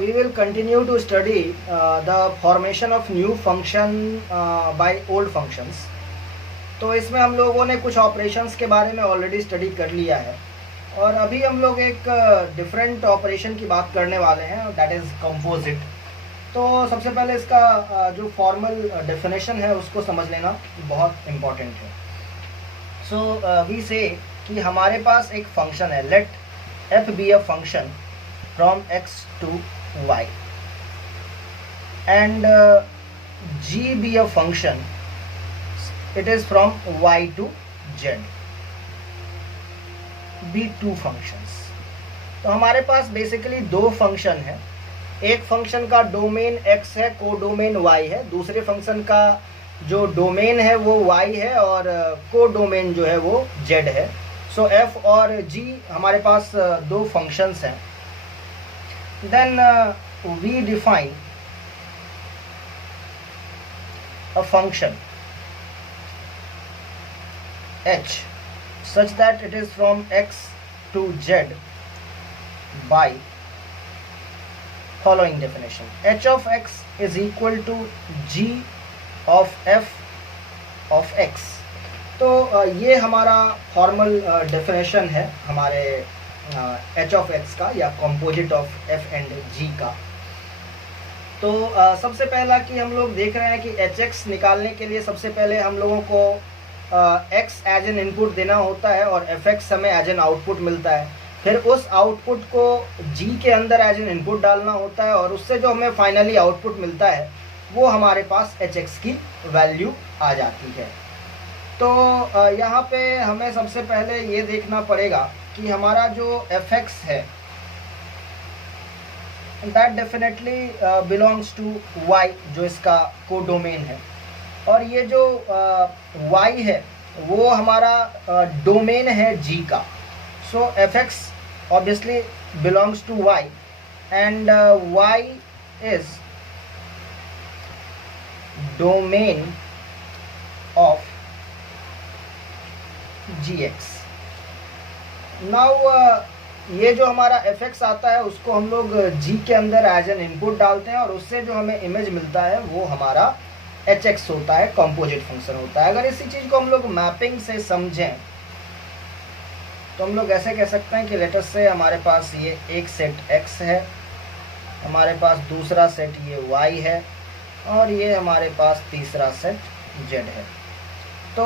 we will continue to study the formation of new function by old functions. तो इसमें हम लोगों ने कुछ ऑपरेशंस के बारे में ऑलरेडी स्टडी कर लिया है और अभी हम लोग एक डिफरेंट ऑपरेशन की बात करने वाले हैं, दैट इज़ कंपोजिट. तो सबसे पहले इसका जो फॉर्मल डेफिनेशन है उसको समझ लेना बहुत इम्पॉर्टेंट है. सो वी से कि हमारे पास एक फंक्शन है, let f be a function from x to y and g be a function, it is from y to z, be two functions. तो हमारे पास बेसिकली दो फंक्शन है. एक फंक्शन का डोमेन x है, को डोमेन y है. दूसरे फंक्शन का जो डोमेन है वो y है और को डोमेन जो है वो z है. सो f और g हमारे पास दो फंक्शंस हैं. Then we define a function h such that it is from x to z by following definition. H of x is equal to g of f of x. तो ये हमारा formal definition है हमारे H of x का या composite of F and जी का. तो सबसे पहला कि हम लोग देख रहे हैं कि एच एक्स निकालने के लिए सबसे पहले हम लोगों को एक्स एज एन इनपुट देना होता है और एफ एक्स हमें एज एन आउटपुट मिलता है. फिर उस आउटपुट को जी के अंदर एज एन इनपुट डालना होता है और उससे जो हमें फाइनली आउटपुट मिलता है वो हमारे पास एच एक्स की वैल्यू आ जाती है. तो यहाँ पे हमें सबसे पहले ये देखना पड़ेगा कि हमारा जो एफ एक्स है that definitely belongs to Y, जो इसका को डोमेन है. और ये जो वाई है वो हमारा डोमेन है जी का. So F X obviously belongs to Y and Y is domain of ji X. Now ये जो हमारा एफ एक्स आता है उसको हम लोग जी के अंदर एज एन इनपुट डालते हैं और उससे जो हमें इमेज मिलता है वो हमारा एच एक्स होता है, कंपोजिट फंक्शन होता है. अगर इसी चीज़ को हम लोग मैपिंग से समझें तो हम लोग ऐसे कह सकते हैं कि लेटर से हमारे पास ये एक सेट एक्स है, हमारे पास दूसरा सेट ये वाई है और ये हमारे पास तीसरा सेट जेड है. तो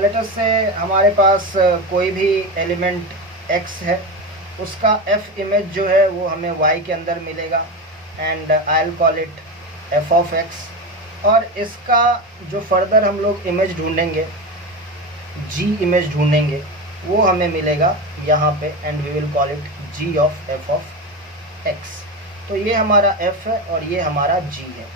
लेटर से हमारे पास कोई भी एलिमेंट x है, उसका f इमेज जो है वो हमें y के अंदर मिलेगा and I will call it f of x. और इसका जो फर्दर हम लोग इमेज ढूंढेंगे, g इमेज ढूंढेंगे, वो हमें मिलेगा यहाँ पे and we will call it g of f of x. तो ये हमारा f है और ये हमारा g है.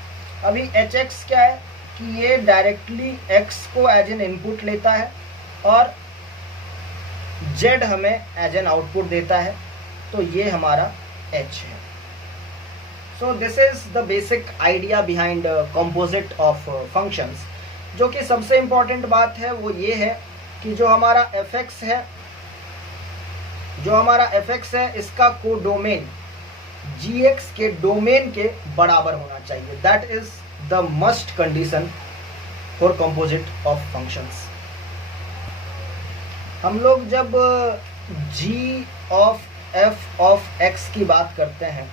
अभी hx क्या है कि ये डायरेक्टली x को एज एन इनपुट लेता है और z हमें एज एन आउटपुट देता है. तो ये हमारा h है. सो this is the basic idea behind composite of functions. जो कि सबसे इम्पॉर्टेंट बात है वो ये है कि जो हमारा fx है, इसका को डोमेन gx के डोमेन के बराबर होना चाहिए. That is the must condition for composite of functions. हम लोग जब g of f of x की बात करते हैं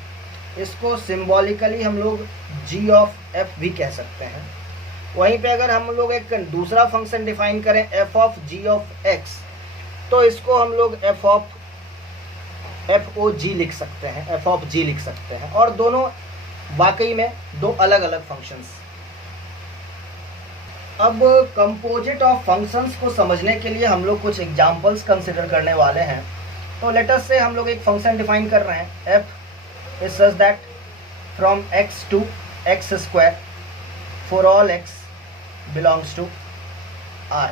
इसको सिंबॉलिकली हम लोग g of f भी कह सकते हैं. वहीं पे अगर हम लोग एक दूसरा फंक्शन डिफाइन करें f of g of x तो इसको हम लोग f of g लिख सकते हैं, f of g लिख सकते हैं. और दोनों वाकई में दो अलग अलग फंक्शंस. अब कंपोजिट ऑफ फंक्शंस को समझने के लिए हम लोग कुछ एग्जांपल्स कंसिडर करने वाले हैं. तो लेट अस से हम लोग एक फंक्शन डिफाइन कर रहे हैं, f is such that from x to x square for all x belongs to r.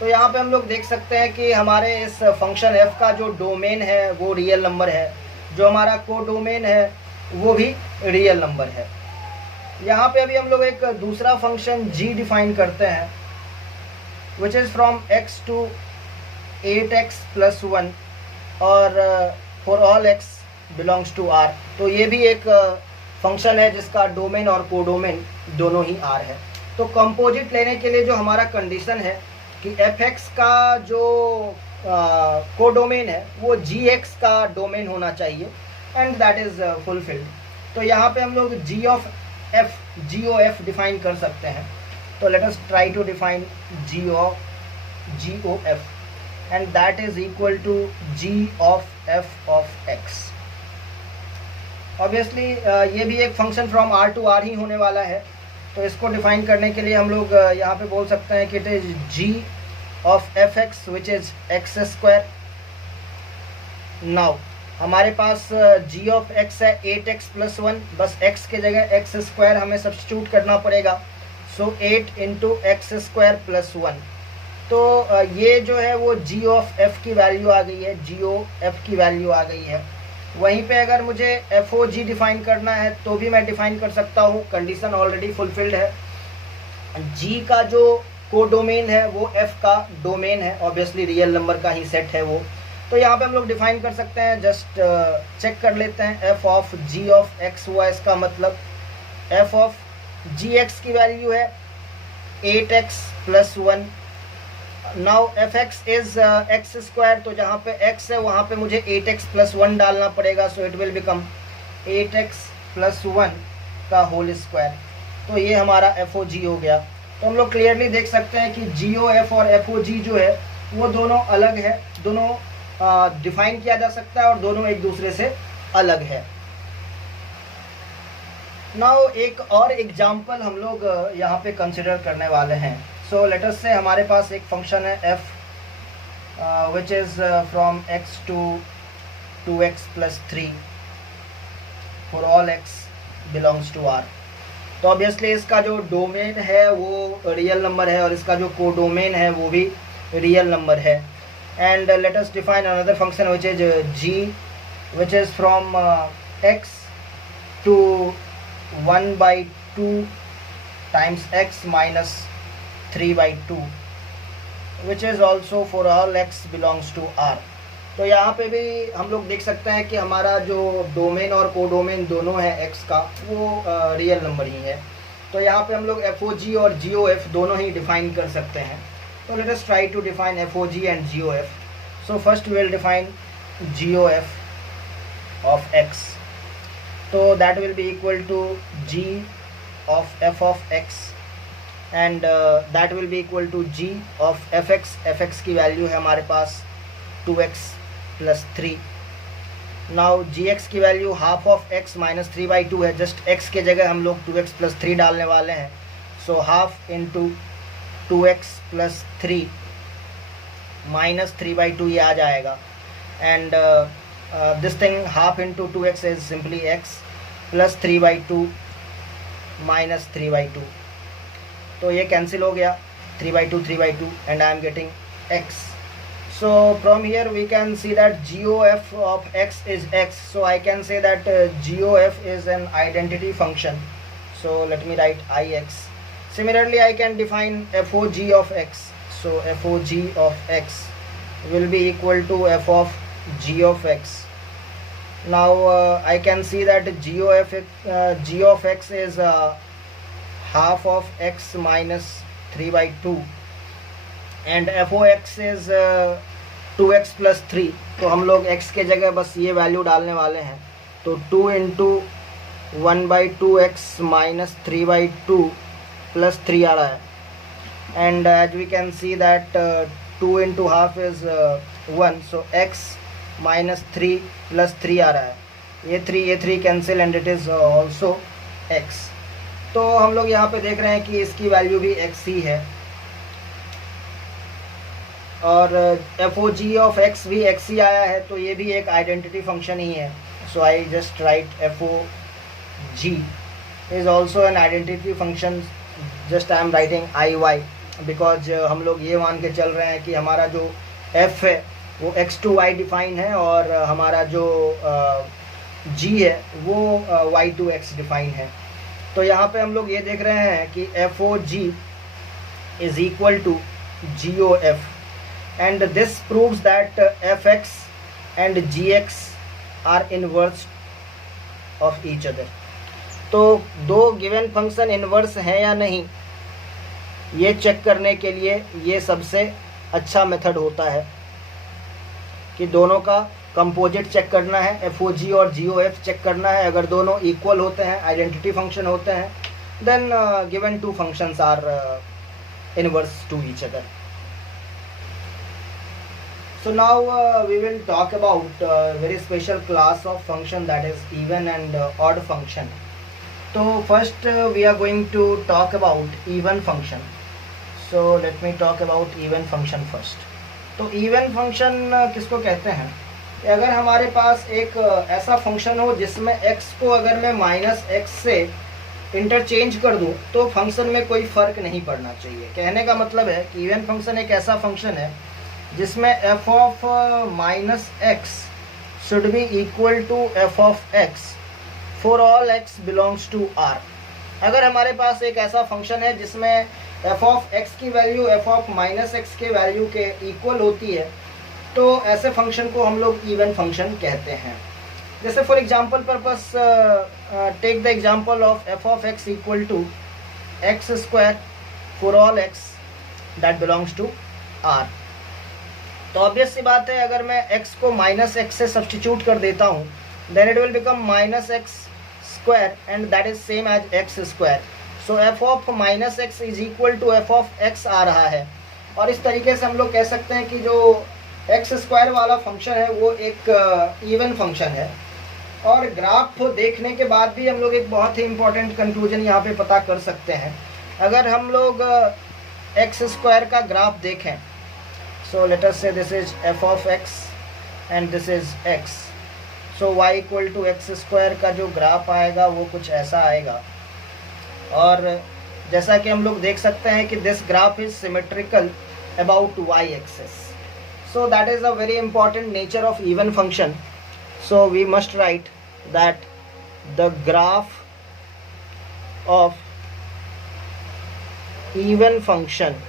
तो यहाँ पे हम लोग देख सकते हैं कि हमारे इस फंक्शन f का जो डोमेन है वो रियल नंबर है, जो हमारा को डोमेन है वो भी रियल नंबर है. यहाँ पे अभी हम लोग एक दूसरा फंक्शन g डिफाइन करते हैं which is from x to 8x + 1 और for all x belongs to R. तो ये भी एक फंक्शन है जिसका डोमेन और कोडोमेन दोनों ही आर है। तो कंपोजिट लेने के लिए जो हमारा कंडीशन है कि एफ एक्स का जो कोडोमेन है वो जी एक्स का डोमेन होना चाहिए, एंड दैट इज फुलफिल्ड। तो यहाँ पे हम लोग जी ओ एफ डिफाइन कर सकते हैं। तो let us try to define G O F, and that is equal to G of F of X. Obviously ये भी एक function from R to R ही होने वाला है। तो इसको डिफाइन करने के लिए हम लोग यहाँ पे बोल सकते हैं कि it is g of F x which is x square. Now हमारे पास जी ऑफ एक्स है 8x + 1, बस x के जगह एक्स स्क्वायर हमें सब्स्टिट्यूट करना पड़ेगा। सो 8 × x² + 1। तो ये जो है वो जी ऑफ एफ की वैल्यू आ गई है, जी ओ एफ की वैल्यू आ गई है। वहीं पे अगर मुझे एफ ओ जी डिफाइन करना है तो भी मैं डिफाइन कर सकता हूँ, कंडीशन ऑलरेडी फुलफिल्ड है। जी का जो कोडोमेन है वो एफ का डोमेन है, ऑब्वियसली रियल नंबर का ही सेट है वो। तो यहाँ पे हम लोग डिफाइन कर सकते हैं, जस्ट चेक कर लेते हैं। F of g of x हुआ इसका मतलब एफ ऑफ जी एक्स की वैल्यू है 8x + 1। Now f x is x square, तो जहाँ पे x है वहाँ पे मुझे 8x + 1 डालना पड़ेगा। सो इट विल बिकम 8x + 1 का होल स्क्वायर। तो ये हमारा एफ ओ जी हो गया। तो हम लोग क्लियरली देख सकते हैं कि जी ओ एफ और एफ ओ जी जो है वो दोनों अलग है, दोनों डिफाइन किया जा सकता है और दोनों एक दूसरे से अलग है। नाउ एक और एग्जाम्पल हम लोग यहाँ पे कंसिडर करने वाले हैं। सो लेट अस से हमारे पास एक फंक्शन है f which is from x to 2x + 3 for all x belongs to r। तो ऑब्वियसली इसका जो डोमेन है वो रियल नंबर है और इसका जो कोडोमेन है वो भी रियल नंबर है। And let us define another function which is g which is from x to 1/2 times x minus 3/2 which is also for all x belongs to r। तो यहाँ पे भी हम लोग देख सकते हैं कि हमारा जो डोमेन और कोडोमेन दोनों है x का वो रियल नंबर ही है। तो यहाँ पे हम लोग एफ ओ जी और जी ओ एफ दोनों ही डिफाइन कर सकते हैं। तो let us try to define F O G and G O F. So first we will define G O F of X. तो that will be equal to G of F of X, and that will be equal to G of F X. F X की value है हमारे पास 2x + 3। Now G x की value half of x - 3/2 है, just x के जगह हम लोग 2x + 3 डालने वाले हैं। सो हाफ इंटू 2x + 3 - 3/2 ये आ जाएगा। And this thing half into 2x is simply x + 3/2 - 3/2। तो ये कैंसिल हो गया, 3/2 and I am getting x। So from here we can see that GOF of x is x. So I can say that GOF is an identity function. So let me write IX. Similarly I can define FOG of x. So FOG of x will be equal to f of g of x. Now I can see that g of x is half of x minus 3/2 and FOX is 2x + 3। तो हम लोग x के जगह बस ये value डालने वाले हैं। तो 2 × 1/2x - 3/2 + 3 आ रहा है। And as we can see that 2 × half is 1, so x - 3 + 3 आ रहा है। ये 3 cancel and it is also x। तो हम लोग यहाँ पे देख रहे हैं कि इसकी वैल्यू भी x ही है और f O g of x भी एक्स ही आया है। तो ये भी एक आइडेंटिटी फंक्शन ही है। So I just write F O G is also an identity function, just I am writing I Y because हम लोग ये मान के चल रहे हैं कि हमारा जो एफ है वो x to y डिफाइन है और हमारा जो g है वो y to x डिफाइन है। तो यहाँ पे हम लोग ये देख रहे हैं कि f O g is equal to g O f, and this proves that fx and gx are inverse of each other. तो दो गिवन फंक्शन इनवर्स हैं या नहीं, ये चेक करने के लिए ये सबसे अच्छा मेथड होता है कि दोनों का कंपोजिट चेक करना है, एफओजी और जीओएफ चेक करना है। अगर दोनों इक्वल होते हैं, आइडेंटिटी फंक्शन होते हैं, then given two functions are inverse to each other. So now we will talk about very special class of function, that is even and odd function. So first we are going to talk about even function. So let me talk about even function first. तो even function किसको कहते हैं? अगर हमारे पास एक ऐसा function हो जिसमें x को अगर मैं -x से इंटरचेंज कर दूं तो फंक्शन में कोई फ़र्क नहीं पड़ना चाहिए। कहने का मतलब है कि इवन फंक्शन एक ऐसा फंक्शन है जिसमें f of -x should be equal to f of x for all x belongs to R। अगर हमारे पास एक ऐसा फंक्शन है जिसमें f ऑफ x की वैल्यू f ऑफ -x के वैल्यू के इक्वल होती है, तो ऐसे फंक्शन को हम लोग इवन फंक्शन कहते हैं। जैसे for example purpose take the example of f of x equal to x square for all x that belongs to R। तो ऑब्वियस सी बात है, अगर मैं x को -x से सब्स्टिट्यूट कर देता हूँ, then it will become -x square and that is same as x square. So f of -x is equal to f of x आ रहा है। और इस तरीके से हम लोग कह सकते हैं कि जो x स्क्वायर वाला फंक्शन है वो एक इवन फंक्शन है। और ग्राफ देखने के बाद भी हम लोग एक बहुत ही इम्पोर्टेंट कंक्लूजन यहाँ पे पता कर सकते हैं। अगर हम लोग x स्क्वायर का ग्राफ देखें, so let us say this is f of x and this is x, so y equal to x square का जो ग्राफ आएगा वो कुछ ऐसा आएगा। और जैसा कि हम लोग देख सकते हैं कि this graph is symmetrical about y axis, so that is a very important nature of even function. So we must write that the graph of even function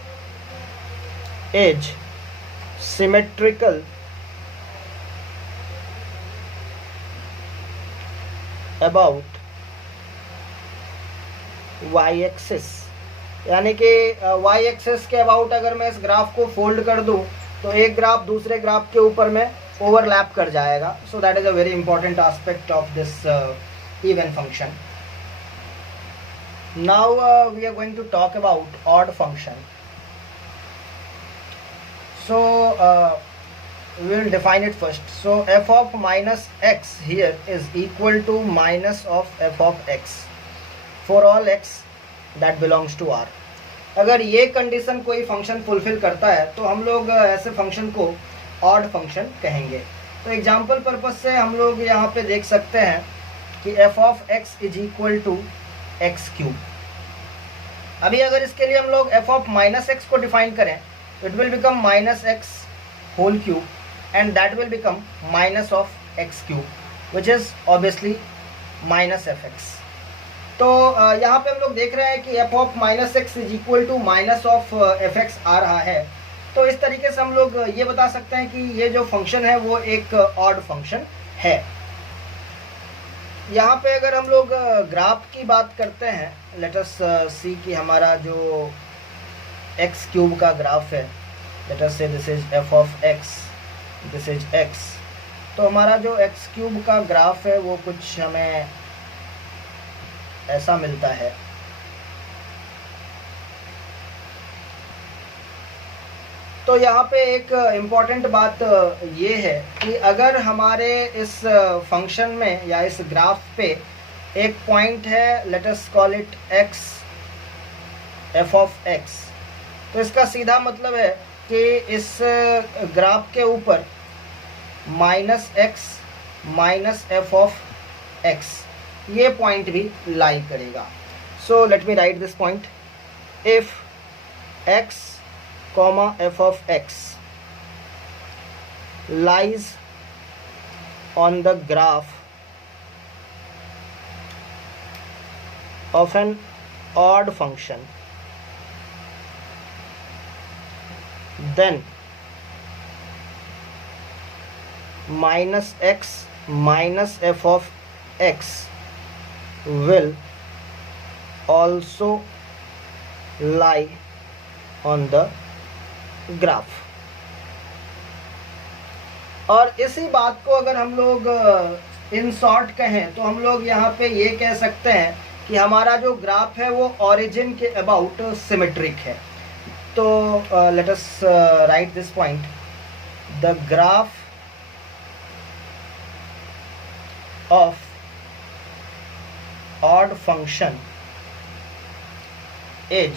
is symmetrical about y axis। यानी कि y axis के about अगर मैं इस graph को fold कर दूं तो एक ग्राफ दूसरे ग्राफ के ऊपर में ओवरलैप कर जाएगा। So that is a very important aspect of this even function. Now we are going to talk about odd function. So we will define it first. So f of -x here is equal to minus of f of x for all x that belongs to R। अगर ये condition कोई function fulfil करता है तो हम लोग ऐसे function को ऑड फंक्शन कहेंगे। तो एग्जांपल पर्पस से हम लोग यहाँ पे देख सकते हैं कि f of x is equal to x cube. अभी अगर इसके लिए हम लोग f of -x को डिफाइन करें, it will become -x whole cube and that will become minus of x cube which is obviously minus fx। तो यहाँ पे हम लोग देख रहे हैं कि f of -x is equal to minus of fx आ रहा है। तो इस तरीके से हम लोग ये बता सकते हैं कि ये जो फंक्शन है वो एक ऑड फंक्शन है। यहाँ पे अगर हम लोग ग्राफ की बात करते हैं, लेट अस सी कि हमारा जो एक्स क्यूब का ग्राफ है, लेट अस से this is f of x, this is x। तो हमारा जो एक्स क्यूब का ग्राफ है वो कुछ हमें ऐसा मिलता है। तो यहाँ पे एक इम्पॉर्टेंट बात ये है कि अगर हमारे इस फंक्शन में या इस ग्राफ पे एक पॉइंट है, let us call it x, f of x, तो इसका सीधा मतलब है कि इस ग्राफ के ऊपर -x minus f of x ये पॉइंट भी लाई करेगा। सो let me right this point. If x, f of x lies on the graph of an odd function, then -x minus f of x will also lie on the graph। और इसी बात को अगर हम लोग in short कहें तो हम लोग यहाँ पे ये कह सकते हैं कि हमारा जो ग्राफ है वो ओरिजिन के अबाउट सिमेट्रिक है। तो let us right this point, the graph of odd function is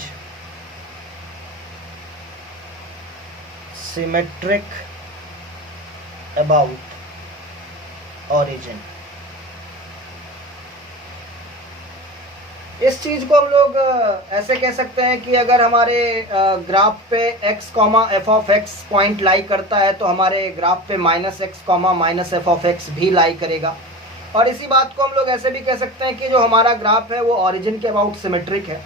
symmetric about origin। इस चीज को हम लोग ऐसे कह सकते हैं कि अगर हमारे ग्राफ पे x F of x point लाई करता है तो हमारे ग्राफ पे minus x minus F of x भी लाई करेगा। और इसी बात को हम लोग ऐसे भी कह सकते हैं कि जो हमारा ग्राफ है वो ओरिजिन के अबाउट सिमेट्रिक है।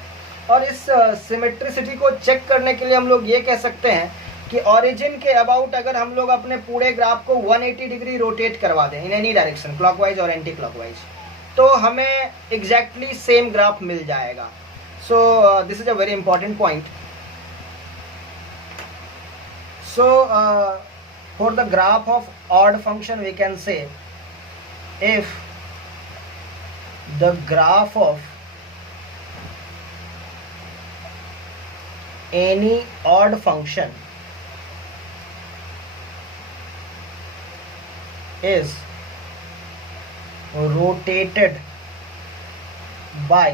और इस सिमेट्रिसिटी को चेक करने के लिए हम लोग ये कह सकते हैं कि ओरिजिन के अबाउट अगर हम लोग अपने पूरे ग्राफ को 180 डिग्री रोटेट करवा दें इन एनी डायरेक्शन, क्लॉकवाइज और एंटी क्लॉकवाइज, तो हमें एग्जैक्टली सेम ग्राफ मिल जाएगा। So this is a very important point. So for the graph of odd function we can say if the graph of any odd function is rotated by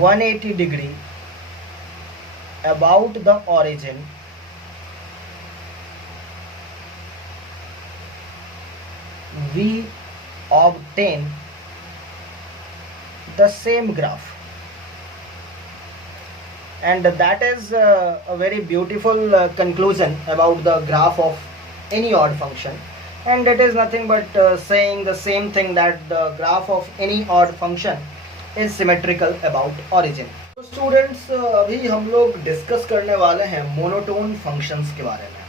180 degree about the origin, we obtain the same graph। And that is a very beautiful conclusion about the graph of any odd function, and it is nothing but saying the same thing, that the graph of any odd function is symmetrical about origin। तो students अभी हम लोग discuss करने वाले हैं monotone functions के बारे में।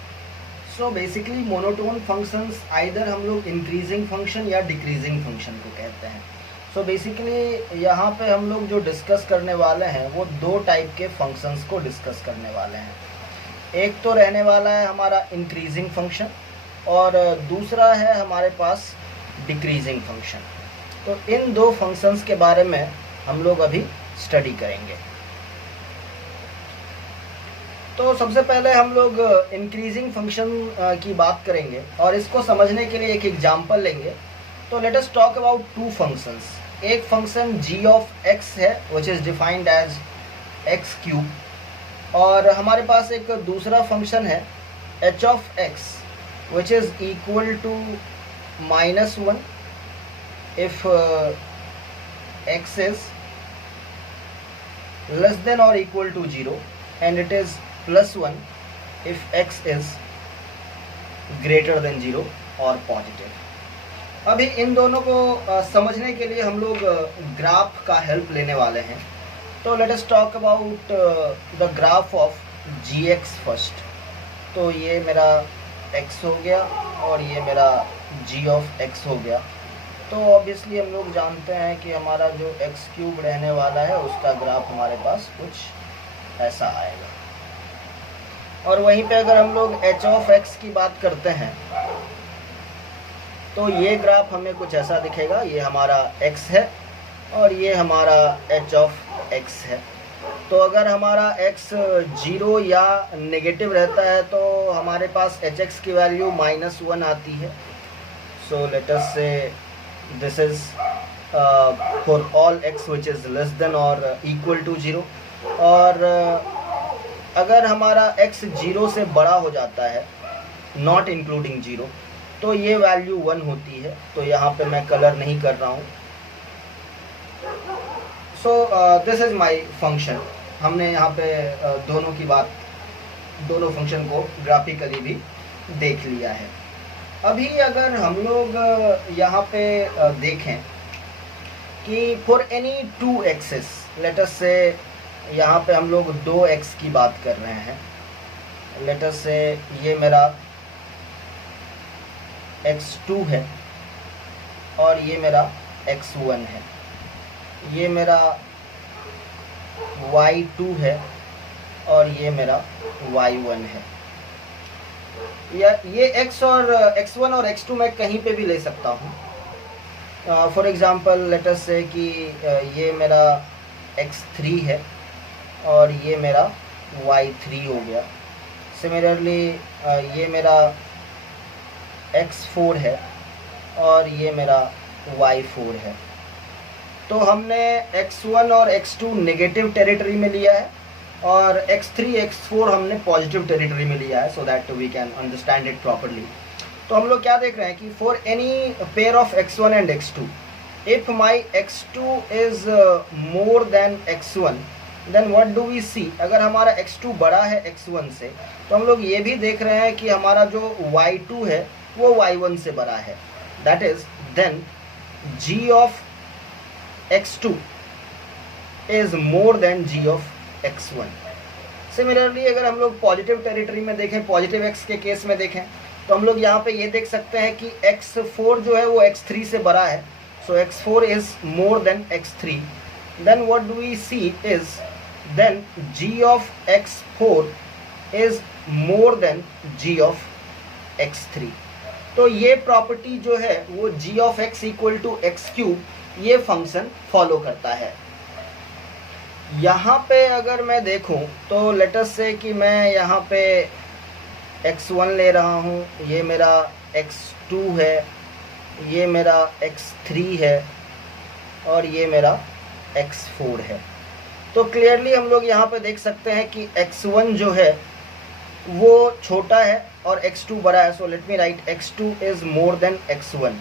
So basically monotone functions either हम लोग इंक्रीजिंग फंक्शन या डिक्रीजिंग फंक्शन को कहते हैं। सो बेसिकली यहाँ पे हम लोग जो डिस्कस करने वाले हैं वो दो टाइप के फंक्शंस को डिस्कस करने वाले हैं। एक तो रहने वाला है हमारा इंक्रीजिंग फंक्शन और दूसरा है हमारे पास डिक्रीजिंग फंक्शन। तो इन दो फंक्शंस के बारे में हम लोग अभी स्टडी करेंगे। तो सबसे पहले हम लोग इंक्रीजिंग फंक्शन की बात करेंगे और इसको समझने के लिए एक एग्जांपल लेंगे। तो let us talk about two functions. एक फंक्शन g ऑफ x है which is defined as X cube, और हमारे पास एक दूसरा फंक्शन है h of x which is equal to -1 if x is less than और equal to 0 and it is +1 if x is greater than 0 और positive. अभी इन दोनों को समझने के लिए हम लोग ग्राफ का हेल्प लेने वाले हैं। तो let us talk about the graph of gx first. तो ये मेरा x हो गया और ये मेरा g ऑफ x हो गया। तो ऑब्वियसली हम लोग जानते हैं कि हमारा जो x क्यूब रहने वाला है उसका ग्राफ हमारे पास कुछ ऐसा आएगा। और वहीं पे अगर हम लोग h ऑफ x की बात करते हैं तो ये ग्राफ हमें कुछ ऐसा दिखेगा। ये हमारा x है और ये हमारा h ऑफ x है। तो अगर हमारा x 0 या नेगेटिव रहता है तो हमारे पास hx की वैल्यू -1 आती है। सो लेट अस से this is for all x which is less than और इक्वल टू 0। और अगर हमारा x 0 से बड़ा हो जाता है नॉट इंक्लूडिंग 0 तो ये वैल्यू 1 होती है। तो यहाँ पे मैं कलर नहीं कर रहा हूँ। So this is my function. हमने यहाँ पे दोनों फंक्शन को ग्राफिकली भी देख लिया है। अभी अगर हम लोग यहाँ पे देखें कि for any 2 x's, let us say यहाँ पे हम लोग 2x की बात कर रहे हैं। लेट अस से ये मेरा x2 है और ये मेरा x1 है, ये मेरा y2 है और ये मेरा y1 है। ये x और x1 और x2 मैं कहीं पे भी ले सकता हूँ। फॉर एग्ज़ाम्पल लेट अस से कि ये मेरा x3 है और ये मेरा y3 हो गया। सिमिलरली ये मेरा x4 है और ये मेरा y4 है। तो हमने x1 और x2 नेगेटिव टेरिटरी में लिया है और x3 x4 हमने पॉजिटिव टेरिटरी में लिया है, so that we can understand it properly. तो हम लोग क्या देख रहे हैं कि for any pair of x1 and x2, if my x2 is more than x1, then what do we see. अगर हमारा x2 बड़ा है x1 से, तो हम लोग ये भी देख रहे हैं कि हमारा जो y2 है वो y1 से बड़ा है। That is then g of x2 is more than g of x1। Similarly अगर हम लोग पॉजिटिव टेरिटरी में देखें, पॉजिटिव x के केस में देखें, तो हम लोग यहाँ पे ये देख सकते हैं कि x4 जो है वो x3 से बड़ा है, so x4 is more than x3। Then what do we see is then g of x4 is more than g of x3। तो ये प्रॉपर्टी जो है वो g of x equal to x3 ये फंक्शन फॉलो करता है। यहाँ पे अगर मैं देखूँ तो लेट अस से कि मैं यहाँ पे x1 ले रहा हूँ, ये मेरा x2 है, ये मेरा x3 है और ये मेरा x4 है। तो क्लियरली हम लोग यहाँ पे देख सकते हैं कि x1 जो है वो छोटा है और x2 बड़ा है, so let me write x2 is more than x1।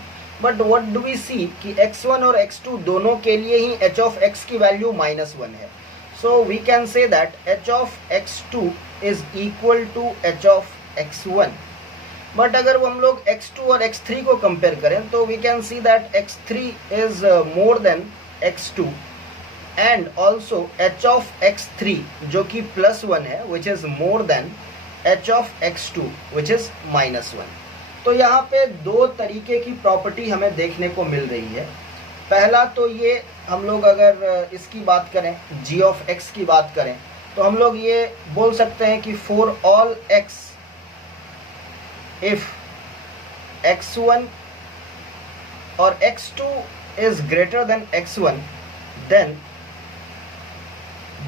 But what do we see कि x1 और x2 दोनों के लिए ही h ऑफ x की वैल्यू -1 है, so we can say that h of x2 is equal to h of x1। But अगर वो हम लोग x2 और x3 को कंपेयर करें तो we can see that x3 is more than x2 and also h of x3 जो कि +1 है which is more than h of x2 which is -1। तो यहाँ पे दो तरीके की प्रॉपर्टी हमें देखने को मिल रही है। पहला तो ये हम लोग अगर इसकी बात करें, g ऑफ x की बात करें, तो हम लोग ये बोल सकते हैं कि for all x if x1 और x2 is greater than x1 then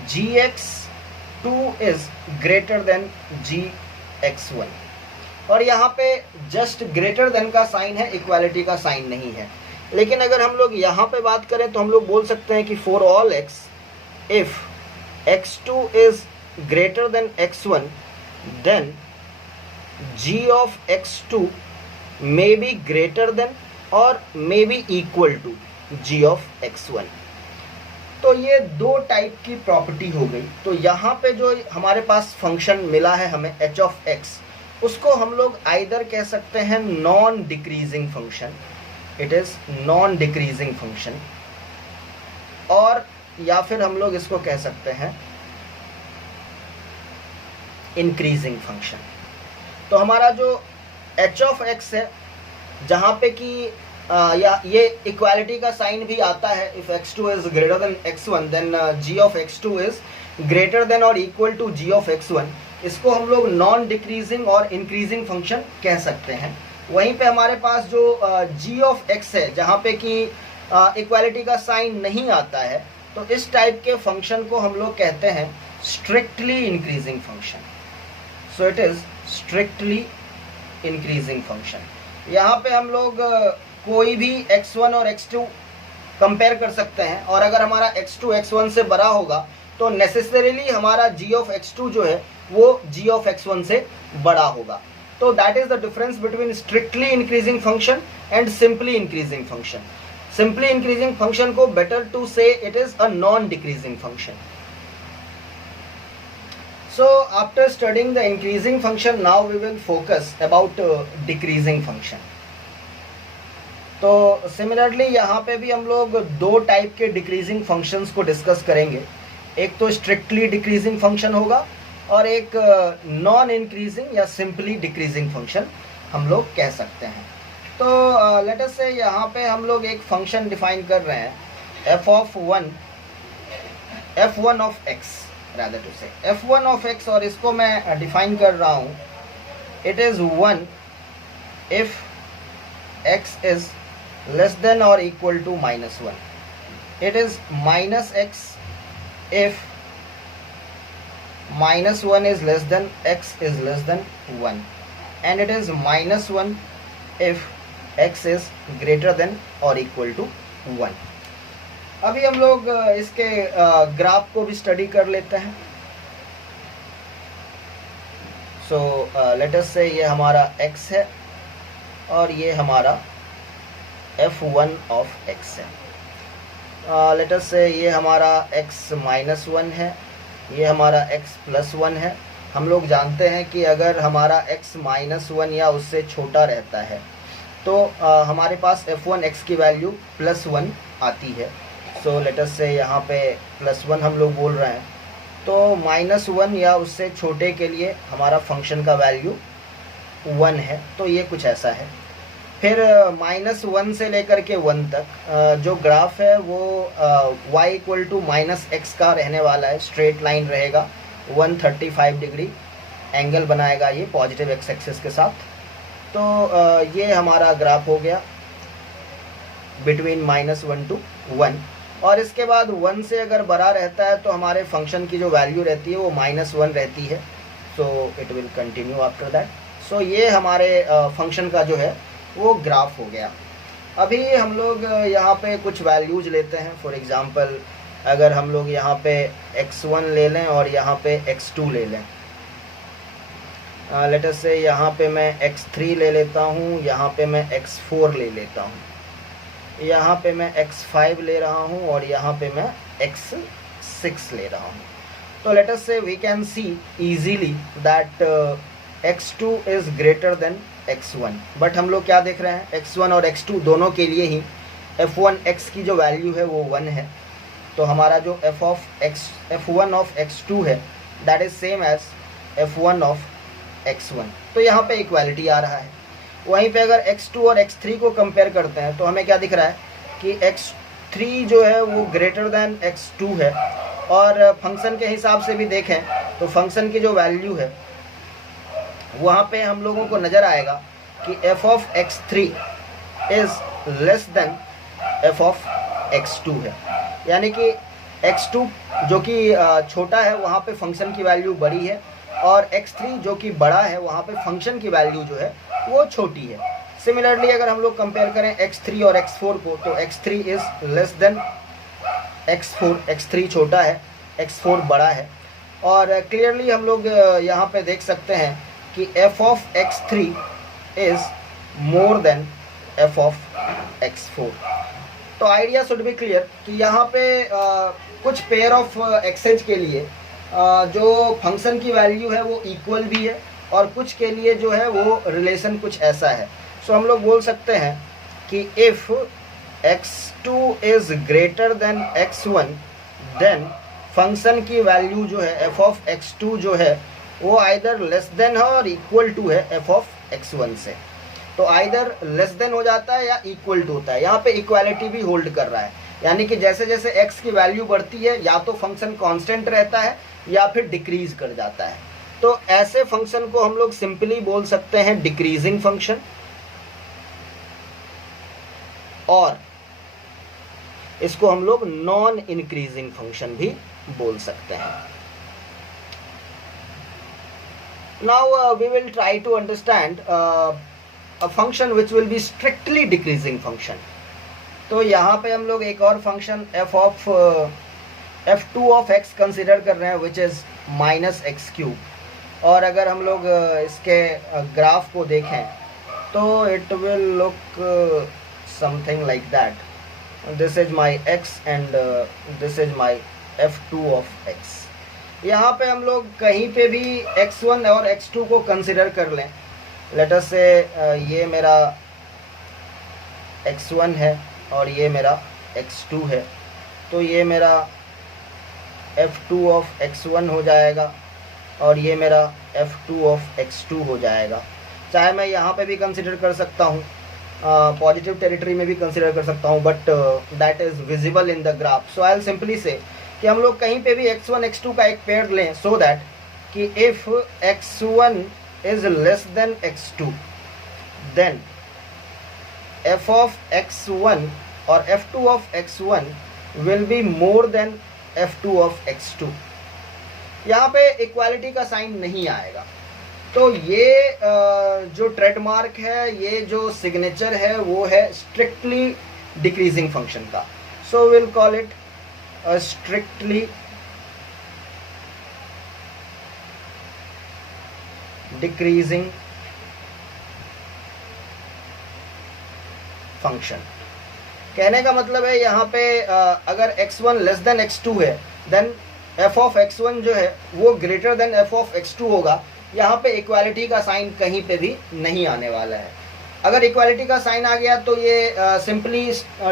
gx2 is greater than gx1। और यहाँ पे जस्ट ग्रेटर देन का साइन है, इक्वालिटी का साइन नहीं है। लेकिन अगर हम लोग यहाँ पे बात करें तो हम लोग बोल सकते हैं कि for all x if x2 is greater than x1 then g of x2 may be greater than or may be equal to g of x1। तो ये दो टाइप की प्रॉपर्टी हो गई। तो यहाँ पे जो हमारे पास फंक्शन मिला है हमें h ऑफ x, उसको हम लोग आइदर कह सकते हैं non decreasing function, it is non decreasing function, और या फिर हम लोग इसको कह सकते हैं इंक्रीजिंग फंक्शन। तो हमारा जो h ऑफ x है, जहाँ पे कि या ये इक्वालिटी का साइन भी आता है, if x2 is greater than x1 then g of x2 is greater than और equal to g of x1। इसको हम लोग नॉन डिक्रीजिंग और इंक्रीजिंग फंक्शन कह सकते हैं। वहीं पे हमारे पास जो g ऑफ x है, जहाँ पे कि इक्वालिटी का साइन नहीं आता है, तो इस टाइप के फंक्शन को हम लोग कहते हैं strictly increasing function. So it is strictly increasing function. यहाँ पे हम लोग कोई भी x1 और x2 कंपेयर कर सकते हैं, और अगर हमारा x2 x1 से बड़ा होगा तो नेसेसरीली हमारा g ऑफ x2 जो है वो g ऑफ x1 से बड़ा होगा। तो that is the difference between strictly increasing function and simply increasing function. Simply increasing function को बेटर टू से it is a non decreasing function. So after studying the increasing function, now we will focus about decreasing function. तो similarly यहाँ पे भी हम लोग दो type के डिक्रीजिंग फंक्शंस को डिस्कस करेंगे। एक तो स्ट्रिक्टली डिक्रीजिंग फंक्शन होगा और एक नॉन इंक्रीजिंग या सिंपली डिक्रीजिंग फंक्शन हम लोग कह सकते हैं। तो लेट अस से यहाँ पे हम लोग एक फंक्शन डिफाइन कर रहे हैं f1 of x, rather to से f1 ऑफ x, और इसको मैं डिफाइन कर रहा हूँ it is 1 if x is less than or equal to -1. It is -x if -1 is less than x is less than 1, and it is -1 if x is greater than or equal to 1. अभी हम लोग इसके graph को भी study कर लेते हैं. So let us से ये हमारा x है और ये हमारा f1 ऑफ x है. लेट अस से ये हमारा x -1 है, ये हमारा x +1 है. हम लोग जानते हैं कि अगर हमारा x -1 या उससे छोटा रहता है तो हमारे पास f1 x की वैल्यू +1 आती है. सो लेट अस से यहाँ पे +1 हम लोग बोल रहे हैं, तो -1 या उससे छोटे के लिए हमारा फंक्शन का वैल्यू 1 है. तो ये कुछ ऐसा है. फिर -1 से लेकर के 1 तक जो ग्राफ है वो y = -x का रहने वाला है. स्ट्रेट लाइन रहेगा, 135 डिग्री एंगल बनाएगा ये पॉजिटिव x एक्सिस के साथ. तो ये हमारा ग्राफ हो गया बिटवीन -1 to 1. और इसके बाद 1 से अगर बड़ा रहता है तो हमारे फंक्शन की जो वैल्यू रहती है वो -1 रहती है. So it will continue after that. So ये हमारे फंक्शन का जो है वो ग्राफ हो गया. अभी हम लोग यहाँ पे कुछ वैल्यूज लेते हैं. फॉर एग्जांपल अगर हम लोग यहाँ पे x1 ले लें और यहाँ पे x2 ले लें. लेट अस से यहाँ पे मैं x3 ले लेता हूँ, यहाँ पे मैं x4 ले लेता हूँ, यहाँ पे मैं x5 ले रहा हूँ और यहाँ पे मैं x6 ले रहा हूँ. तो let us say we can see easily that x2 is greater than x1. But हम लोग क्या देख रहे हैं, x1 और x2 दोनों के लिए ही f1 x की जो वैल्यू है वो 1 है. तो हमारा जो f1 ऑफ x2 है that is same as f1 of x1. तो यहाँ पे इक्वालिटी आ रहा है. वहीं पे अगर x2 और x3 को कंपेयर करते हैं तो हमें क्या दिख रहा है कि x3 जो है वो ग्रेटर देन x2 है. और फंक्शन के हिसाब से भी देखें तो फंक्शन की जो वैल्यू है वहाँ पे हम लोगों को नज़र आएगा कि f of x3 is less than f of x2 है. यानी कि x2 जो कि छोटा है वहाँ पे फंक्शन की वैल्यू बड़ी है, और x3 जो कि बड़ा है वहाँ पे फंक्शन की वैल्यू जो है वो छोटी है. सिमिलरली अगर हम लोग कंपेयर करें x3 और x4 को तो x3 is less than x4. x3 छोटा है, x4 बड़ा है. और क्लियरली हम लोग यहाँ पे देख सकते हैं कि f of x3 is more than f of x4. तो आइडिया शुड बी क्लियर कि यहाँ पे कुछ पेयर ऑफ एक्सेज के लिए जो फंक्शन की वैल्यू है वो इक्वल भी है, और कुछ के लिए जो है वो रिलेशन कुछ ऐसा है. सो हम लोग बोल सकते हैं कि if x2 is greater than x1 then function की वैल्यू जो है f ऑफ x2 जो है वो आइदर लेस देन है और इक्वल टू है f ऑफ x1 से. तो आइदर लेस देन हो जाता है या इक्वल टू होता है. यहाँ पे इक्वालिटी भी होल्ड कर रहा है, यानी कि जैसे जैसे x की वैल्यू बढ़ती है या तो फंक्शन कांस्टेंट रहता है या फिर डिक्रीज कर जाता है. तो ऐसे फंक्शन को हम लोग सिंपली बोल सकते हैं डिक्रीजिंग फंक्शन, और इसको हम लोग नॉन इंक्रीजिंग फंक्शन भी बोल सकते हैं. Now we will try to understand a function which will be strictly decreasing function. तो यहाँ पे हम लोग एक और function f2 of x consider कर रहे हैं विच इज़ -x3. और अगर हम लोग इसके ग्राफ को देखें तो it will look something like that. This is my x and this is my f2 of x. यहाँ पे हम लोग कहीं पे भी x1 और x2 को कंसिडर कर लें. लेट अस से ये मेरा x1 है और ये मेरा x2 है. तो ये मेरा f2 ऑफ x1 हो जाएगा और ये मेरा f2 ऑफ x2 हो जाएगा. चाहे मैं यहाँ पे भी कंसिडर कर सकता हूँ पॉजिटिव टेरिटरी में भी कंसिडर कर सकता हूँ, but that is visible in the graph. So I will simply से कि हम लोग कहीं पे भी x1 x2 का एक पेयर लें, सो दैट कि if x1 is less than x2 then f of x1 और f2 of x1 will be more than f2 of x2. यहाँ पे इक्वालिटी का साइन नहीं आएगा. तो ये जो ट्रेडमार्क है, ये जो सिग्नेचर है, वो है स्ट्रिक्टली डिक्रीजिंग फंक्शन का. So will call it a strictly decreasing function. कहने का मतलब है यहाँ पे अगर x1 लेस देन x2 है, देन f of x1 जो है वो greater than f of x2 होगा. यहाँ पे इक्वालिटी का साइन कहीं पे भी नहीं आने वाला है. अगर इक्वालिटी का साइन आ गया तो ये सिंपली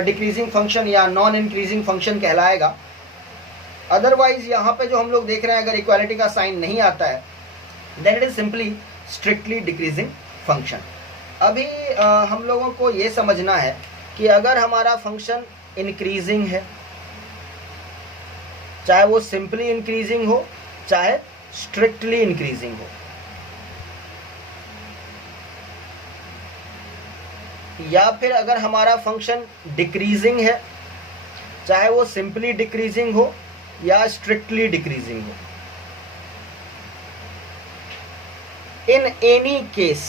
डिक्रीजिंग फंक्शन या नॉन इंक्रीजिंग फंक्शन कहलाएगा. अदरवाइज यहाँ पे जो हम लोग देख रहे हैं, अगर इक्वालिटी का साइन नहीं आता है, then it is simply strictly decreasing function. अभी हम लोगों को ये समझना है कि अगर हमारा फंक्शन इंक्रीजिंग है, चाहे वो सिंपली इंक्रीजिंग हो चाहे स्ट्रिक्टली इंक्रीजिंग हो, या फिर अगर हमारा फंक्शन डिक्रीजिंग है, चाहे वो सिंपली डिक्रीजिंग हो या स्ट्रिक्टली डिक्रीजिंग हो, इन एनी केस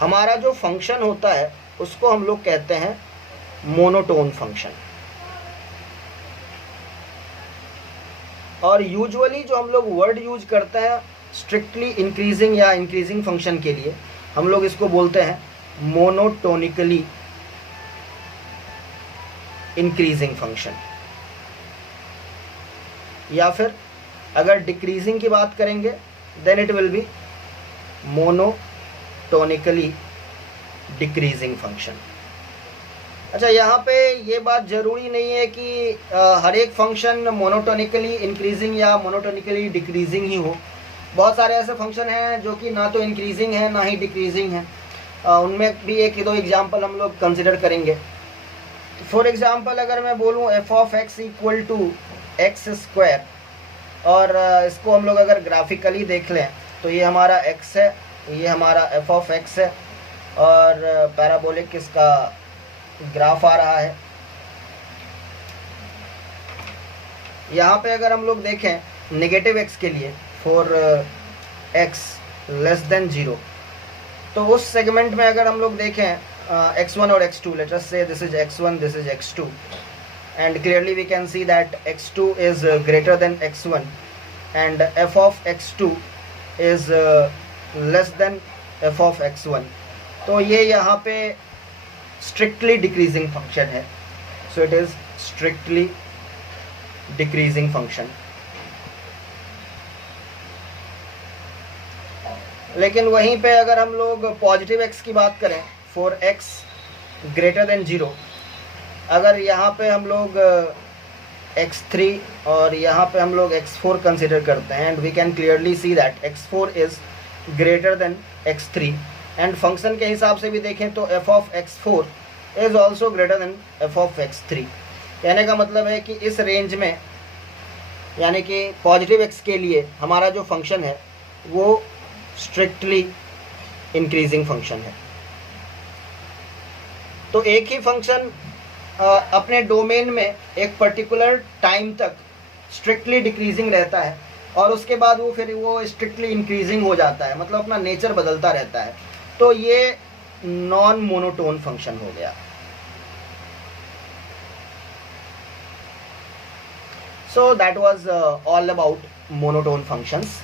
हमारा जो फंक्शन होता है उसको हम लोग कहते हैं मोनोटोन फंक्शन. और यूजुअली जो हम लोग वर्ड यूज करते हैं स्ट्रिक्टली इंक्रीजिंग या इंक्रीजिंग फंक्शन के लिए, हम लोग इसको बोलते हैं मोनोटोनिकली इंक्रीजिंग फंक्शन. या फिर अगर डिक्रीजिंग की बात करेंगे, then it will be monotonically decreasing function. अच्छा, यहाँ पे ये बात ज़रूरी नहीं है कि हर एक फंक्शन मोनोटोनिकली इंक्रीजिंग या मोनोटोनिकली डिक्रीजिंग ही हो. बहुत सारे ऐसे फंक्शन हैं जो कि ना तो इंक्रीजिंग है ना ही डिक्रीजिंग है. उनमें भी एक दो एग्जांपल हम लोग कंसिडर करेंगे. फॉर एग्जांपल अगर मैं बोलूँ f of x equal to x square, और इसको हम लोग अगर ग्राफिकली देख लें तो ये हमारा x है, ये हमारा f of x है, और पैराबोलिक इसका ग्राफ आ रहा है. यहाँ पे अगर हम लोग देखें नेगेटिव x के लिए, फॉर x लेस देन 0, तो उस सेगमेंट में अगर हम लोग देखें x1 और x2, लेट अस से this is x1, this is x2, and clearly we can see that x2 is greater than x1 and f of x2 is less than f of x1. तो ये यहाँ पे strictly decreasing function है. So it is strictly decreasing function. लेकिन वहीं पे अगर हम लोग पॉजिटिव x की बात करें, फॉर x ग्रेटर देन 0, अगर यहाँ पे हम लोग x3 और यहाँ पे हम लोग x4 कंसिडर करते हैं, and we can clearly see that x4 is greater than x3, and function के हिसाब से भी देखें तो f of x4 is also greater than f of x3. कहने का मतलब है कि इस रेंज में, यानी कि पॉजिटिव x के लिए हमारा जो फंक्शन है वो स्ट्रिक्टली इंक्रीजिंग फंक्शन है. तो एक ही फंक्शन अपने डोमेन में एक पर्टिकुलर टाइम तक स्ट्रिक्टली डिक्रीजिंग रहता है, और उसके बाद वो फिर वो स्ट्रिक्टली इंक्रीजिंग हो जाता है, मतलब अपना नेचर बदलता रहता है. तो ये नॉन मोनोटोन फंक्शन हो गया. So that was all about monotone functions.